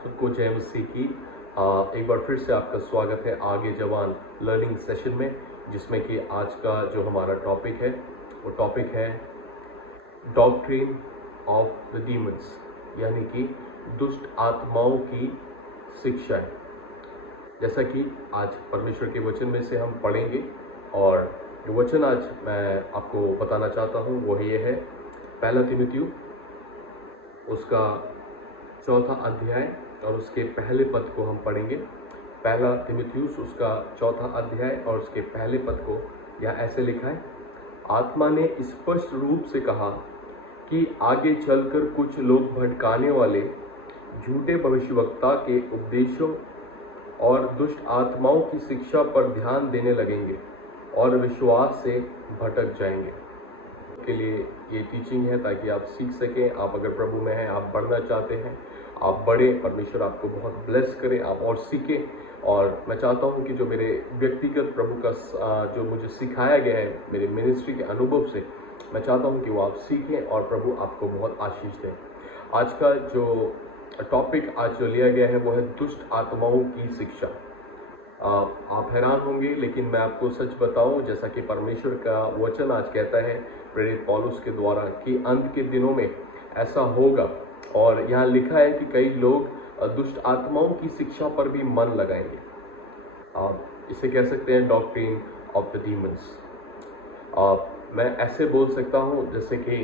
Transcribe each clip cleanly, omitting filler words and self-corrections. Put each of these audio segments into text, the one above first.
सबको जय मसीह की। एक बार फिर से आपका स्वागत है आगे जवान लर्निंग सेशन में, जिसमें कि आज का जो हमारा टॉपिक है वो टॉपिक है डॉक्ट्रिन ऑफ द डीमंस, यानी कि दुष्ट आत्माओं की शिक्षाएं। जैसा कि आज परमेश्वर के वचन में से हम पढ़ेंगे, और जो वचन आज मैं आपको बताना चाहता हूँ वो ये है पहला तीमुथियुस उसका 4 अध्याय और उसके पहले पद को हम पढ़ेंगे। पहला तीमुथियुस उसका 4 अध्याय और उसके पहले पद को यहाँ ऐसे लिखा है, आत्मा ने स्पष्ट रूप से कहा कि आगे चलकर कुछ लोग भटकाने वाले झूठे भविष्यवक्ता के उपदेशों और दुष्ट आत्माओं की शिक्षा पर ध्यान देने लगेंगे और विश्वास से भटक जाएंगे। के लिए ये टीचिंग है ताकि आप सीख सकें। आप अगर प्रभु में हैं, आप बढ़ना चाहते हैं, आप बढ़े, परमेश्वर आपको बहुत ब्लेस करे, आप और सीखें। और मैं चाहता हूँ कि जो मेरे व्यक्तिगत प्रभु का जो मुझे सिखाया गया है मेरे मिनिस्ट्री के अनुभव से, मैं चाहता हूँ कि वो आप सीखें और प्रभु आपको बहुत आशीष दें। आज का जो टॉपिक आज जो लिया गया है वो है दुष्ट आत्माओं की शिक्षा। आप हैरान होंगे, लेकिन मैं आपको सच बताऊं, जैसा कि परमेश्वर का वचन आज कहता है प्रेरित पौलुस के द्वारा कि अंत के दिनों में ऐसा होगा। और यहाँ लिखा है कि कई लोग दुष्ट आत्माओं की शिक्षा पर भी मन लगाएंगे। आप इसे कह सकते हैं डॉक्ट्रिन ऑफ द डीमंस। मैं ऐसे बोल सकता हूँ जैसे कि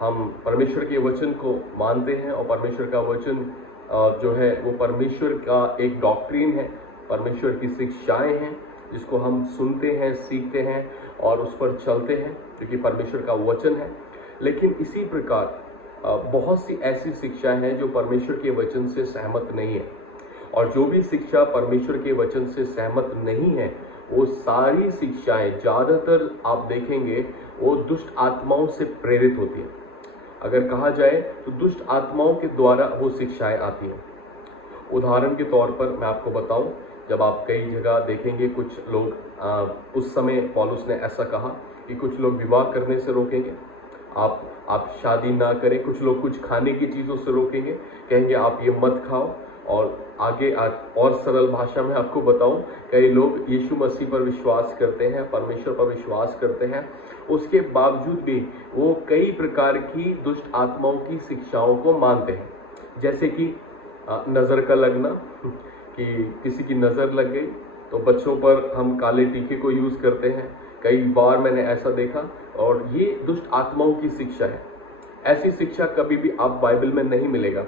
हम परमेश्वर के वचन को मानते हैं, और परमेश्वर का वचन जो है वो परमेश्वर का एक डॉक्ट्रिन है, परमेश्वर की शिक्षाएं हैं जिसको हम सुनते हैं, सीखते हैं और उस पर चलते हैं, क्योंकि परमेश्वर का वचन है। लेकिन इसी प्रकार बहुत सी ऐसी शिक्षाएं हैं जो परमेश्वर के वचन से सहमत नहीं है, और जो भी शिक्षा परमेश्वर के वचन से सहमत नहीं है वो सारी शिक्षाएं ज़्यादातर आप देखेंगे वो दुष्ट आत्माओं से प्रेरित होती है। अगर कहा जाए तो दुष्ट आत्माओं के द्वारा वो शिक्षाएं आती हैं। उदाहरण के तौर पर मैं आपको बताऊं, जब आप कई जगह देखेंगे कुछ लोग उस समय पौलुस ने ऐसा कहा कि कुछ लोग विवाह करने से रोकेंगे, आप शादी ना करें। कुछ लोग कुछ खाने की चीज़ों से रोकेंगे, कहेंगे आप ये मत खाओ। और आगे और सरल भाषा में आपको बताऊं, कई लोग यीशु मसीह पर विश्वास करते हैं, परमेश्वर पर विश्वास करते हैं, उसके बावजूद भी वो कई प्रकार की दुष्ट आत्माओं की शिक्षाओं को मानते हैं। जैसे कि नज़र का लगना, कि किसी की नज़र लग गई तो बच्चों पर हम काले टीके को यूज़ करते हैं। कई बार मैंने ऐसा देखा, और ये दुष्ट आत्माओं की शिक्षा है। ऐसी शिक्षा कभी भी आप बाइबल में नहीं मिलेगा।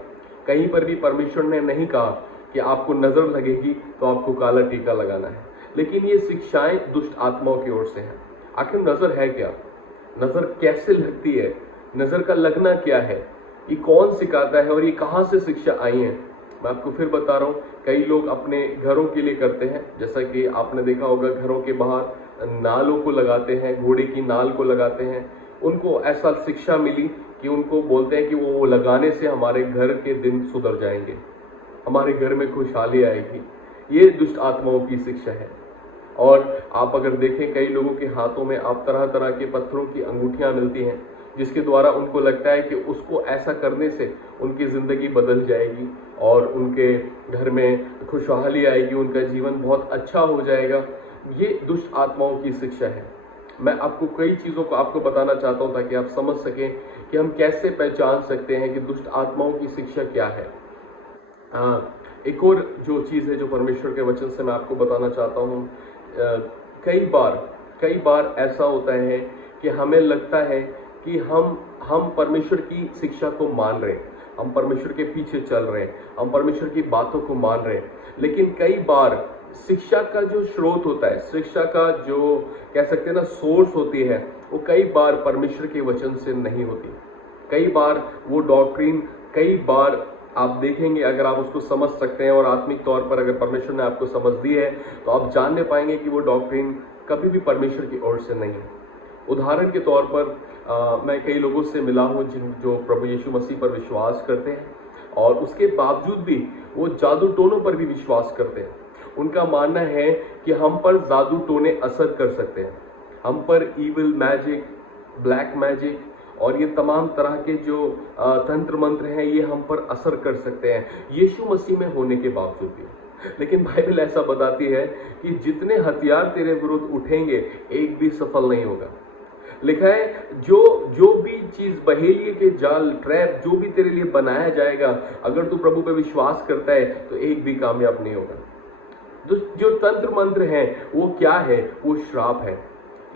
कहीं पर भी परमेश्वर ने नहीं कहा कि आपको नज़र लगेगी तो आपको काला टीका लगाना है। लेकिन ये शिक्षाएं दुष्ट आत्माओं की ओर से हैं। आखिर नज़र है क्या? नज़र कैसे लगती है? नज़र का लगना क्या है? ये कौन सिखाता है और ये कहाँ से शिक्षा आई है? मैं आपको फिर बता रहा हूँ, कई लोग अपने घरों के लिए करते हैं। जैसा कि आपने देखा होगा, घरों के बाहर नालों को लगाते हैं, घोड़े की नाल को लगाते हैं। उनको ऐसा शिक्षा मिली कि उनको बोलते हैं कि वो लगाने से हमारे घर के दिन सुधर जाएंगे, हमारे घर में खुशहाली आएगी। ये दुष्ट आत्माओं की शिक्षा है। और आप अगर देखें, कई लोगों के हाथों में आप तरह तरह के पत्थरों की अंगूठियां मिलती हैं, जिसके द्वारा उनको लगता है कि उसको ऐसा करने से उनकी ज़िंदगी बदल जाएगी और उनके घर में खुशहाली आएगी, उनका जीवन बहुत अच्छा हो जाएगा। ये दुष्ट आत्माओं की शिक्षा है। मैं आपको कई चीज़ों को आपको बताना चाहता हूँ ताकि आप समझ सकें कि हम कैसे पहचान सकते हैं कि दुष्ट आत्माओं की शिक्षा क्या है। एक और जो चीज़ है जो परमेश्वर के वचन से मैं आपको बताना चाहता हूँ, कई बार ऐसा होता है कि हमें लगता है कि हम परमेश्वर की शिक्षा को मान रहे हैं, हम परमेश्वर के पीछे चल रहे हैं, हम परमेश्वर की बातों को मान रहे हैं। लेकिन कई बार शिक्षा का जो स्रोत होता है, शिक्षा का जो कह सकते हैं ना सोर्स होती है, वो कई बार परमेश्वर के वचन से नहीं होती। कई बार वो डॉक्ट्रिन, कई बार आप देखेंगे, अगर आप उसको समझ सकते हैं और आत्मिक तौर पर अगर परमेश्वर ने आपको समझ दी है तो आप जानने पाएंगे कि वो डॉक्ट्रिन कभी भी परमेश्वर की ओर से नहीं है। उदाहरण के तौर पर मैं कई लोगों से मिला हूँ जो प्रभु यीशु मसीह पर विश्वास करते हैं, और उसके बावजूद भी वो जादू टोनों पर भी विश्वास करते हैं। उनका मानना है कि हम पर जादू टोने असर कर सकते हैं, हम पर इविल मैजिक, ब्लैक मैजिक और ये तमाम तरह के जो तंत्र मंत्र हैं ये हम पर असर कर सकते हैं यीशु मसीह में होने के बावजूद भी। लेकिन बाइबल ऐसा बताती है कि जितने हथियार तेरे विरुद्ध उठेंगे एक भी सफल नहीं होगा। लिखा है जो भी चीज बहेलिए के जाल ट्रैप जो भी तेरे लिए बनाया जाएगा, अगर तू प्रभु पे विश्वास करता है तो एक भी कामयाब नहीं होगा। जो तंत्र मंत्र है वो क्या है? वो श्राप है।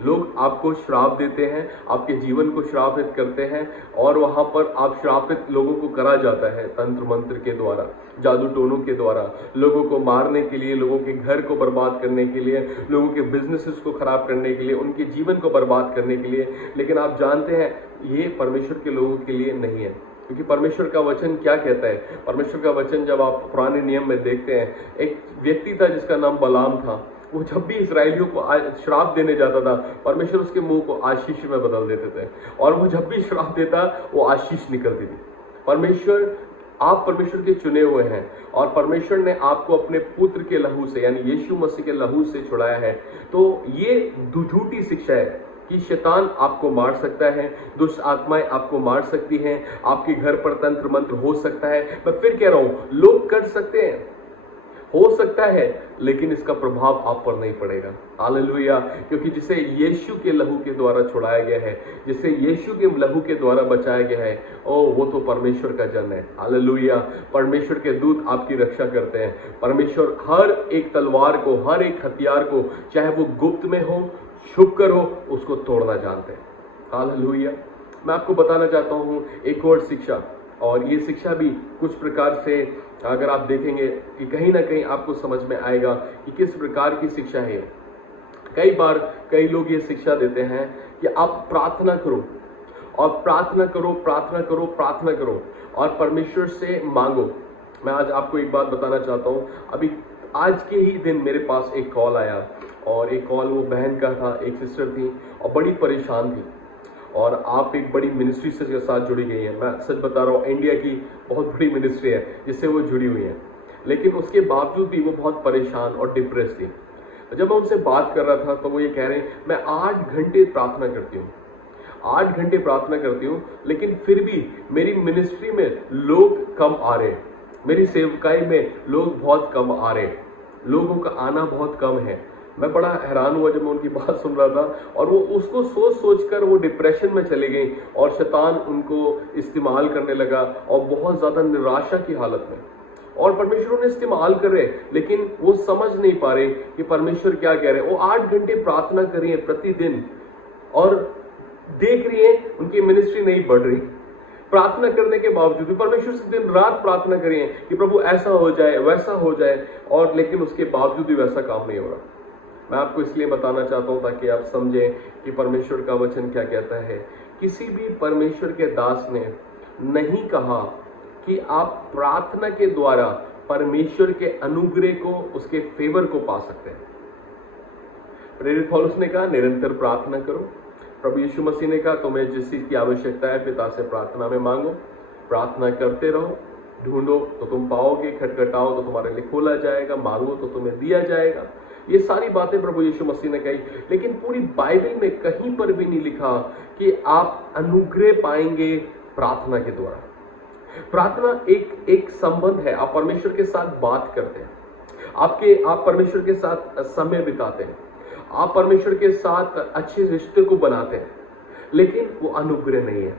लोग आपको श्राप देते हैं, आपके जीवन को श्रापित करते हैं और वहां पर आप श्रापित लोगों को करा जाता है तंत्र मंत्र के द्वारा, जादू टोनों के द्वारा, लोगों को मारने के लिए, लोगों के घर को बर्बाद करने के लिए, लोगों के बिजनेसेस को खराब करने के लिए, उनके जीवन को बर्बाद करने के लिए। लेकिन आप जानते हैं ये परमेश्वर के लोगों के लिए नहीं है, क्योंकि परमेश्वर का वचन क्या कहता है? परमेश्वर का वचन जब आप पुराने नियम में देखते हैं, एक व्यक्ति था जिसका नाम बलाम था। वो जब भी इसराइलियों को श्राप देने जाता था, परमेश्वर उसके मुंह को आशीष में बदल देते थे, और वो जब भी श्राप देता वो आशीष निकलती थी। आप परमेश्वर के चुने हुए हैं और परमेश्वर ने आपको अपने पुत्र के लहू से यानी यीशु मसीह के लहू से छुड़ाया है। तो ये झूठी शिक्षा है कि शैतान आपको मार सकता है, दुष्ट आत्माएं आपको मार सकती हैं, आपके घर पर तंत्र मंत्र हो सकता है। मैं फिर कह रहा हूं, लोग कर सकते हैं, हो सकता है, लेकिन इसका प्रभाव आप पर नहीं पड़ेगा। हालेलुया। क्योंकि जिसे यीशु के लहू के द्वारा छुड़ाया गया है, जिसे यीशु के लहू के द्वारा बचाया गया है, वो तो परमेश्वर का जन है। हालेलुया। परमेश्वर के दूत आपकी रक्षा करते हैं। परमेश्वर हर एक तलवार को, हर एक हथियार को, चाहे वो गुप्त में हो, छुप कर हो, उसको तोड़ना जानते हैं। हालेलुया। मैं आपको बताना चाहता हूँ एक और शिक्षा, और ये शिक्षा भी कुछ प्रकार से अगर आप देखेंगे कि कहीं ना कहीं आपको समझ में आएगा कि किस प्रकार की शिक्षा है। कई बार कई लोग ये शिक्षा देते हैं कि आप प्रार्थना करो और प्रार्थना करो, प्रार्थना करो, प्रार्थना करो और परमेश्वर से मांगो। मैं आज आपको एक बात बताना चाहता हूँ। अभी आज के ही दिन मेरे पास एक कॉल आया, और एक कॉल वो बहन का था, एक सिस्टर थी और बड़ी परेशान थी, और आप एक बड़ी मिनिस्ट्री से साथ जुड़ी गई हैं। मैं सच बता रहा हूँ, इंडिया की बहुत बड़ी मिनिस्ट्री है जिससे वो जुड़ी हुई हैं, लेकिन उसके बावजूद भी वो बहुत परेशान और डिप्रेस थी। जब मैं उनसे बात कर रहा था तो वो ये कह रहे हैं, मैं 8 घंटे प्रार्थना करती हूँ, 8 घंटे प्रार्थना करती हूँ, लेकिन फिर भी मेरी मिनिस्ट्री में लोग कम आ रहे हैं, मेरी सेवकाई में लोग बहुत कम आ रहे हैं, लोगों का आना बहुत कम है। मैं बड़ा हैरान हुआ जब मैं उनकी बात सुन रहा था, और वो उसको सोच सोच कर वो डिप्रेशन में चले गई और शैतान उनको इस्तेमाल करने लगा और बहुत ज़्यादा निराशा की हालत में। और परमेश्वर उन्हें इस्तेमाल कर रहे, लेकिन वो समझ नहीं पा रहे कि परमेश्वर क्या कह रहे हैं। वो 8 घंटे प्रार्थना कर रही है प्रतिदिन, और देख रही है उनकी मिनिस्ट्री नहीं बढ़ रही। प्रार्थना करने के बावजूद भी परमेश्वर से दिन रात प्रार्थना करिए कि प्रभु ऐसा हो जाए, वैसा हो जाए, और लेकिन उसके बावजूद भी वैसा काम नहीं हो रहा। मैं आपको इसलिए बताना चाहता हूं ताकि आप समझें कि परमेश्वर का वचन क्या कहता है। किसी भी परमेश्वर के दास ने नहीं कहा कि आप प्रार्थना के द्वारा परमेश्वर के अनुग्रह को, उसके फेवर को पा सकते हैं। प्रेरित पौलुस ने कहा निरंतर प्रार्थना करो। प्रभु यीशु मसीह ने कहा तुम्हें जिस चीज की आवश्यकता है पिता से प्रार्थना में मांगो, प्रार्थना करते रहो, ढूंढो तो तुम पाओगे, खटखटाओ तो तुम्हारे लिए खोला जाएगा, मांगो तो तुम्हें दिया जाएगा। ये सारी बातें प्रभु यीशु मसीह ने कही, लेकिन पूरी बाइबल में कहीं पर भी नहीं लिखा कि आप अनुग्रह पाएंगे प्रार्थना के द्वारा। प्रार्थना एक संबंध है, आप परमेश्वर के साथ बात करते हैं, आप परमेश्वर के साथ समय बिताते हैं, आप परमेश्वर के साथ अच्छे रिश्ते को बनाते हैं, लेकिन वो अनुग्रह नहीं है।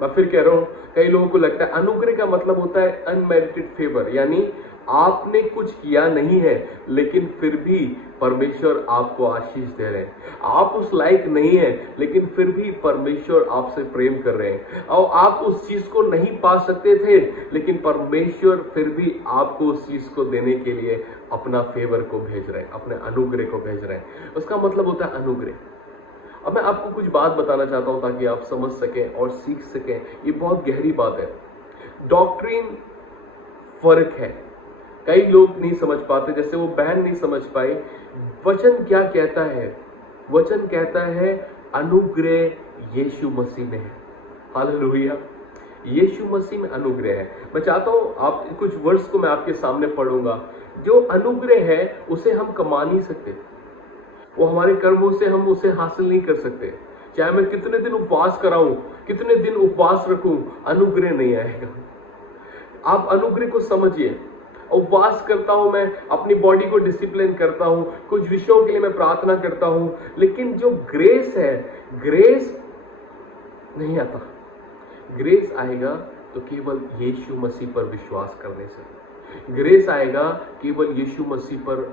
मैं फिर कह रहा हूं, कई लोगों को लगता है अनुग्रह का मतलब होता है अनमेरिटेड फेवर, यानी आपने कुछ किया नहीं है लेकिन फिर भी परमेश्वर आपको आशीष दे रहे हैं। आप उस लायक नहीं है लेकिन फिर भी परमेश्वर आपसे प्रेम कर रहे हैं, और आप उस चीज को नहीं पा सकते थे लेकिन परमेश्वर फिर भी आपको उस चीज को देने के लिए अपना फेवर को भेज रहे हैं, अपने अनुग्रह को भेज रहे हैं। उसका मतलब होता है अनुग्रह। अब मैं आपको कुछ बात बताना चाहता हूं ताकि आप समझ सकें और सीख सकें। ये बहुत गहरी बात है। डॉक्ट्रिन फर्क है, कई लोग नहीं समझ पाते, जैसे वो बहन नहीं समझ पाई। वचन क्या कहता है? वचन कहता है अनुग्रह यीशु मसीह में है। हालेलुया। यीशु मसीह में अनुग्रह है। मैं चाहता हूं आप कुछ वर्ड्स को मैं आपके सामने पढ़ूंगा। जो अनुग्रह है उसे हम कमा नहीं सकते, वो हमारे कर्मों से हम उसे हासिल नहीं कर सकते। चाहे मैं कितने दिन उपवास कराऊं, कितने दिन उपवास रखूं, अनुग्रह नहीं आएगा। आप अनुग्रह को समझिए। उपवास करता हूं, मैं अपनी बॉडी को डिसिप्लिन करता हूं, कुछ विषयों के लिए मैं प्रार्थना करता हूं, लेकिन जो ग्रेस है, ग्रेस नहीं आता। ग्रेस आएगा तो केवल यीशु मसीह पर विश्वास करने से। ग्रेस आएगा केवल यीशु मसीह पर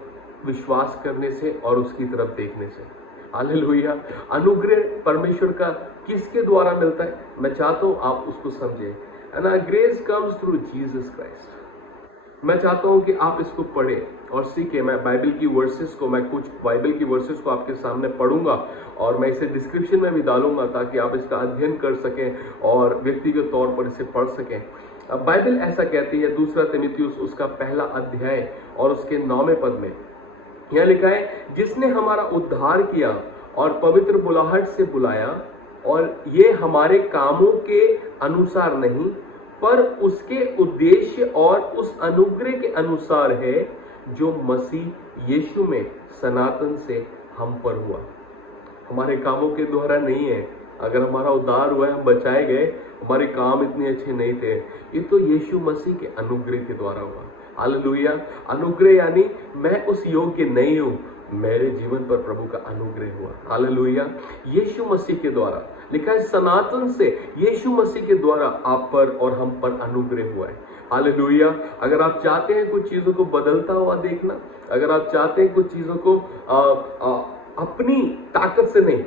विश्वास करने से और उसकी तरफ देखने से। हालेलुया। अनुग्रह परमेश्वर का किसके द्वारा मिलता है? मैं चाहता हूं आप उसको समझे, है ना। Grace comes through Jesus Christ. मैं चाहता हूं कि आप इसको पढ़ें और सीखें। मैं बाइबल की वर्सेस को, मैं कुछ बाइबल की वर्सेस को आपके सामने पढ़ूंगा और मैं इसे डिस्क्रिप्शन में भी डालूंगा ताकि आप इसका अध्ययन कर सकें और व्यक्तिगत तौर पर इसे पढ़ सकें। अब बाइबल ऐसा कहती है, 2 तीमुथियुस उसका 1 अध्याय और उसके 9वें पद में यह लिखा है, जिसने हमारा उद्धार किया और पवित्र बुलाहट से बुलाया, और ये हमारे कामों के अनुसार नहीं पर उसके उद्देश्य और उस अनुग्रह के अनुसार है जो मसीह यीशु में सनातन से हम पर हुआ। हमारे कामों के द्वारा नहीं है। अगर हमारा उद्धार हुआ है, हम बचाए गए, हमारे काम इतने अच्छे नहीं थे, ये तो यीशु मसीह के अनुग्रह के द्वारा हुआ। हालेलुया। अनुग्रह यानी मैं उस योग्य नहीं हूं, मेरे जीवन पर प्रभु का अनुग्रह हुआ। हालेलुया। यीशु मसीह के द्वारा लिखा है, सनातन से यीशु मसीह के द्वारा आप पर और हम पर अनुग्रह हुआ है। हालेलुया। अगर आप चाहते हैं कुछ चीजों को बदलता हुआ देखना, अगर आप चाहते हैं कुछ चीजों को अपनी ताकत से नहीं,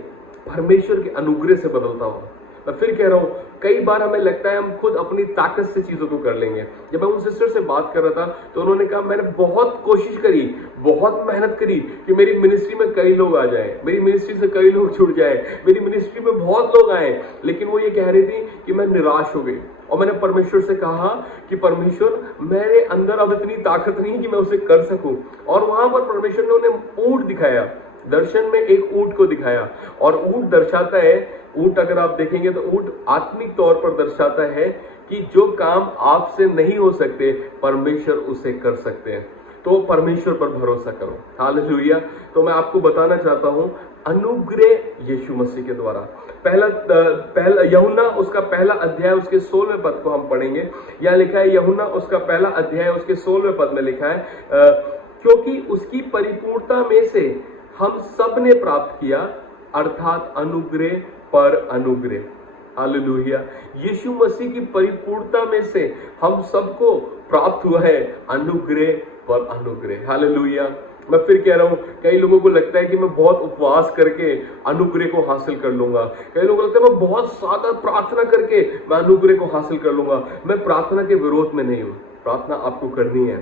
परमेश्वर के अनुग्रह से बदलता हुआ, मैं फिर कह रहा हूं, कई बार हमें लगता है हम खुद अपनी ताकत से चीजों को कर लेंगे। जब मैं उन सिस्टर से बात कर रहा था तो उन्होंने कहा, मैंने बहुत कोशिश करी, बहुत मेहनत करी कि मेरी मिनिस्ट्री में कई लोग आ जाएं, मेरी मिनिस्ट्री से कई लोग जुड़ जाएं, मेरी मिनिस्ट्री में बहुत लोग आए, लेकिन वो ये कह रही थी कि मैं निराश हो गई। और मैंने परमेश्वर से कहा कि परमेश्वर, मेरे अंदर अब इतनी ताकत नहीं कि मैं उसे कर सकूं। और वहां पर परमेश्वर ने उन्हें ऊंट दिखाया, दर्शन में एक ऊंट को दिखाया, और ऊंट दर्शाता है, ऊंट अगर आप देखेंगे तो ऊंट आत्मिक तौर पर दर्शाता है कि जो काम आपसे नहीं हो सकते, परमेश्वर उसे कर सकते हैं। तो परमेश्वर पर भरोसा करो। हालेलुया। तो मैं आपको बताना चाहता हूं, अनुग्रह यीशु मसीह के द्वारा। पहला यूहन्ना उसका 1 अध्याय उसके 16वें पद को हम पढ़ेंगे। यह लिखा है, यूहन्ना उसका 1 अध्याय उसके 16वें पद में लिखा है, क्योंकि उसकी परिपूर्णता में से हम सब ने प्राप्त किया, अर्थात अनुग्रह पर अनुग्रह। हालेलुया। यीशु मसीह की परिपूर्णता में से हम सबको प्राप्त हुआ है अनुग्रह पर अनुग्रह। हालेलुया। मैं फिर कह रहा हूं, कई लोगों को लगता है कि मैं बहुत उपवास करके अनुग्रह को हासिल कर लूंगा। कई लोगों को लगता है मैं बहुत ज्यादा प्रार्थना करके मैं अनुग्रह को हासिल कर लूंगा। मैं प्रार्थना के विरोध में नहीं हूं। प्रार्थना आपको करनी है,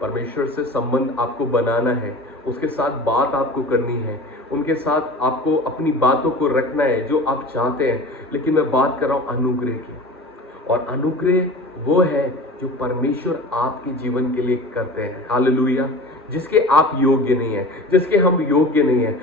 परमेश्वर से संबंध आपको बनाना है, उसके साथ बात आपको करनी है, उनके साथ आपको अपनी बातों को रखना है जो आप चाहते हैं। लेकिन मैं बात कर रहा हूं अनुग्रह की, और अनुग्रह वो है जो परमेश्वर आपके जीवन के लिए करते हैं। हालेलुया। जिसके आप योग्य नहीं है, जिसके हम योग्य नहीं है।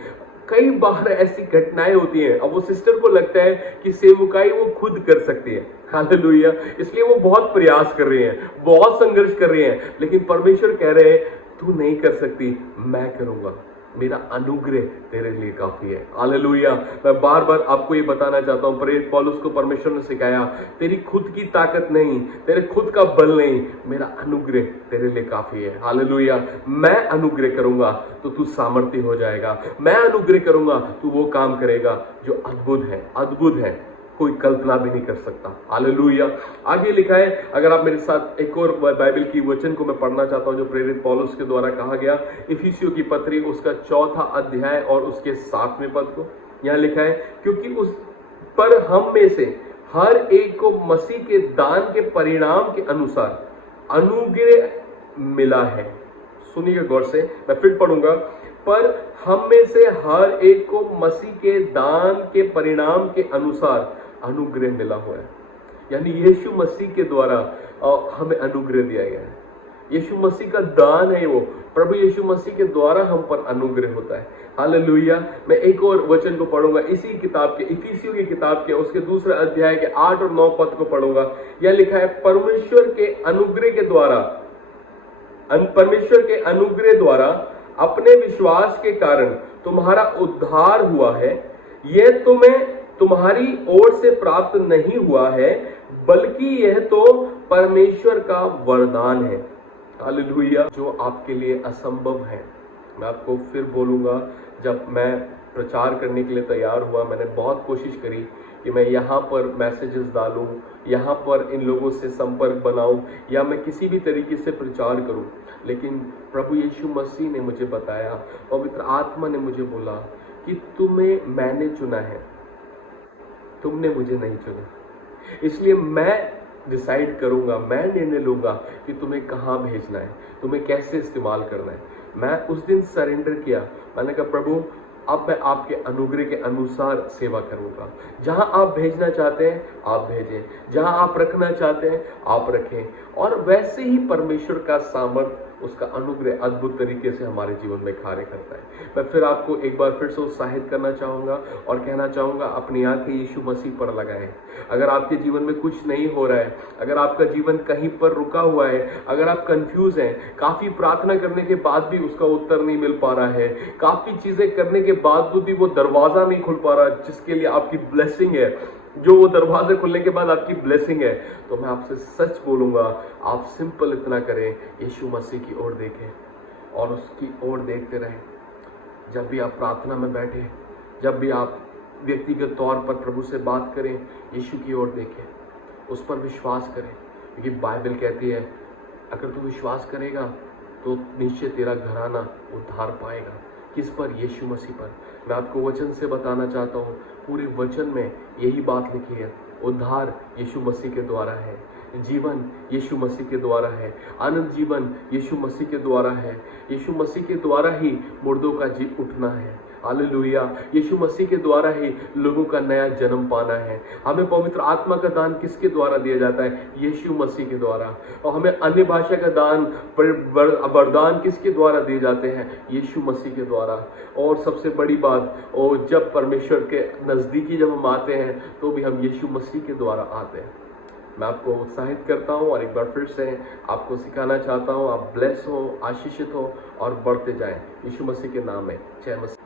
कई बार ऐसी घटनाएं होती हैं, अब वो सिस्टर को लगता है कि सेवकाई वो खुद कर सकती है। हालेलुया। इसलिए वो बहुत प्रयास कर रही हैं, बहुत संघर्ष कर रही हैं, लेकिन परमेश्वर कह रहे हैं, तू नहीं कर सकती, मैं करूंगा, मेरा अनुग्रह तेरे लिए काफी है। हालेलुया। मैं बार बार आपको ये बताना चाहता हूं, प्रेरित पौलुस को परमेश्वर ने सिखाया, तेरी खुद की ताकत नहीं, तेरे खुद का बल नहीं, मेरा अनुग्रह तेरे लिए काफी है। हालेलुया। मैं अनुग्रह करूंगा तो तू सामर्थ्य हो जाएगा, मैं अनुग्रह करूंगा तू वो काम करेगा जो अद्भुत है, अद्भुत है, कोई कल्पना भी नहीं कर सकता। हालेलुया। आगे लिखा है, अगर आप मेरे साथ एक और बाइबल की वचन को मैं पढ़ना चाहता हूं जो प्रेरित पौलुस के द्वारा कहा गया, इफिसियों की पत्री उसका 4 अध्याय और उसके 7वें पद को। यहां लिखा है, क्योंकि उस पर हम में से हर एक को मसीह के दान के परिणाम के अनुसार अनुग्रह मिला है। सुनिए गौर से, मैं फिर पढ़ूंगा, पर हम में से हर एक को मसीह के दान के परिणाम के अनुसार अनुग्रह मिला हुआ है। यानी यीशु मसीह के द्वारा हमें अनुग्रह दिया गया है। यीशु मसीह का दान है वो, प्रभु यीशु मसीह के द्वारा हम पर अनुग्रह होता है। हालेलुया। मैं एक और वचन को पढ़ूंगा इसी किताब के, इफिसियों की किताब के उसके 2 अध्याय के 8 और 9 पद को पढ़ूंगा। यह लिखा है, परमेश्वर के अनुग्रह द्वारा अपने विश्वास के कारण तुम्हारा उद्धार हुआ है, यह तुम्हें तुम्हारी ओर से प्राप्त नहीं हुआ है, बल्कि यह तो परमेश्वर का वरदान है। हालेलुया। जो आपके लिए असंभव है, मैं आपको फिर बोलूंगा, जब मैं प्रचार करने के लिए तैयार हुआ, मैंने बहुत कोशिश करी कि मैं यहाँ पर मैसेजेस डालूं, यहाँ पर इन लोगों से संपर्क बनाऊं, या मैं किसी भी तरीके से प्रचार करूं, लेकिन प्रभु यीशु मसीह ने मुझे बताया, पवित्र आत्मा ने मुझे बोला कि तुम्हें मैंने चुना है, तुमने मुझे नहीं चुना। इसलिए मैं डिसाइड करूंगा, मैं निर्णय लूंगा कि तुम्हें कहाँ भेजना है, तुम्हें कैसे इस्तेमाल करना है। मैं उस दिन सरेंडर किया, मैंने कहा प्रभु अब मैं आपके अनुग्रह के अनुसार सेवा करूंगा। जहां आप भेजना चाहते हैं आप भेजें, जहां आप रखना चाहते हैं आप रखें, और वैसे ही परमेश्वर का सामर्थ, उसका अनुग्रह अद्भुत तरीके से हमारे जीवन में कार्य करता है। मैं फिर आपको एक बार फिर से उत्साहित करना चाहूंगा और कहना चाहूंगा, अपनी आंखें यीशु मसीह पर लगाएं। अगर आपके जीवन में कुछ नहीं हो रहा है, अगर आपका जीवन कहीं पर रुका हुआ है, अगर आप कंफ्यूज हैं, काफी प्रार्थना करने के बाद भी उसका उत्तर नहीं मिल पा रहा है, काफी चीजें करने के बावजूद भी वो दरवाजा नहीं खुल पा रहा जिसके लिए आपकी ब्लेसिंग है, जो वो दरवाजे खुलने के बाद आपकी ब्लेसिंग है, तो मैं आपसे सच बोलूंगा, आप सिंपल इतना करें, यीशु मसीह की ओर देखें और उसकी ओर देखते रहें। जब भी आप प्रार्थना में बैठे, जब भी आप व्यक्तिगत तौर पर प्रभु से बात करें, यीशु की ओर देखें, उस पर विश्वास करें, क्योंकि बाइबल कहती है अगर तू विश्वास करेगा तो निश्चय तेरा घराना उद्धार पाएगा। किस पर? यीशु मसीह पर। मैं आपको वचन से बताना चाहता हूँ, पूरे वचन में यही बात लिखी है, उद्धार यीशु मसीह के द्वारा है, जीवन यीशु मसीह के द्वारा है, अनंत जीवन यीशु मसीह के द्वारा है। यीशु मसीह के द्वारा ही मुर्दों का जी उठना है। हालेलुया। यीशु मसीह के द्वारा ही लोगों का नया जन्म पाना है। हमें पवित्र आत्मा का दान किसके द्वारा दिया जाता है? यीशु मसीह के द्वारा। और हमें अन्य भाषा का दान, वरदान किसके द्वारा दिए जाते हैं? यीशु मसीह के द्वारा। और सबसे बड़ी बात, और जब परमेश्वर के नजदीकी जब हम आते हैं तो भी हम यीशु मसीह के द्वारा आते हैं। मैं आपको उत्साहित करता हूं और एक बार फिर से आपको सिखाना चाहता हूं, आप ब्लेस हो, आशीषित हो और बढ़ते जाएं। यीशु मसीह के नाम में जय मसीह।